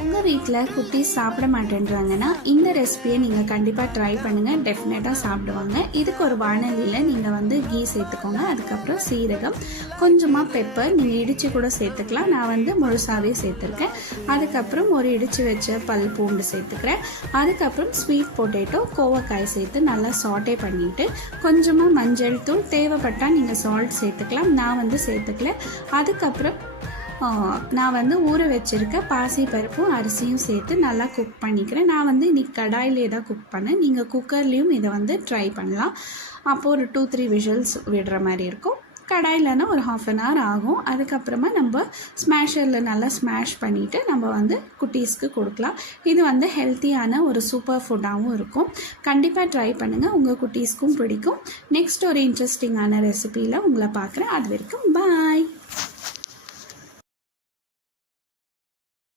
உங்கள் வீட்டில் குட்டீஸ் சாப்பிட மாட்டேன்றாங்கன்னா இந்த ரெசிபியை நீங்கள் கண்டிப்பாக ட்ரை பண்ணுங்கள். டெஃபினட்டாக சாப்பிடுவாங்க. இதுக்கு ஒரு வானலியில் நீங்கள் கீ சேர்த்துக்கோங்க. அதுக்கப்புறம் சீரகம், கொஞ்சமாக பெப்பர், நீங்கள் இடித்து கூட சேர்த்துக்கலாம். நான் முழுசாகவே சேர்த்துருக்கேன். அதுக்கப்புறம் ஒரு இடித்து வச்ச பல் பூண்டு சேர்த்துக்கிறேன். அதுக்கப்புறம் ஸ்வீட் பொட்டேட்டோ, கோவக்காய் சேர்த்து நல்லா சாட்டே பண்ணிவிட்டு கொஞ்சமாக மஞ்சள் தூள், தேவைப்பட்டால் நீங்கள் சால்ட் சேர்த்துக்கலாம். நான் சேர்த்துக்கல. அதுக்கப்புறம் நான் ஊற வச்சுருக்க பாசி பருப்பும் அரிசியும் சேர்த்து நல்லா குக் பண்ணிக்கிறேன். நான் இன்றைக்கி கடாயிலே தான் குக் பண்ணேன். நீங்கள் குக்கர்லேயும் இதை ட்ரை பண்ணலாம். அப்போது ஒரு 2-3 விசில்ஸ் விடுற மாதிரி இருக்கும். கடாயிலனா ஒரு 1/2 அன் ஹவர் ஆகும். அதுக்கப்புறமா நம்ம ஸ்மாஷரில் நல்லா ஸ்மாஷ் பண்ணிவிட்டு நம்ம குட்டீஸ்க்கு கொடுக்கலாம். இது ஹெல்த்தியான ஒரு சூப்பர் ஃபுட்டாகவும் இருக்கும். கண்டிப்பாக ட்ரை பண்ணுங்கள். உங்கள் குட்டீஸ்க்கும் பிடிக்கும். நெக்ஸ்ட் ஒரு இன்ட்ரெஸ்டிங்கான ரெசிபியில் உங்களை பார்க்குறேன். அது வரைக்கும் பாய்.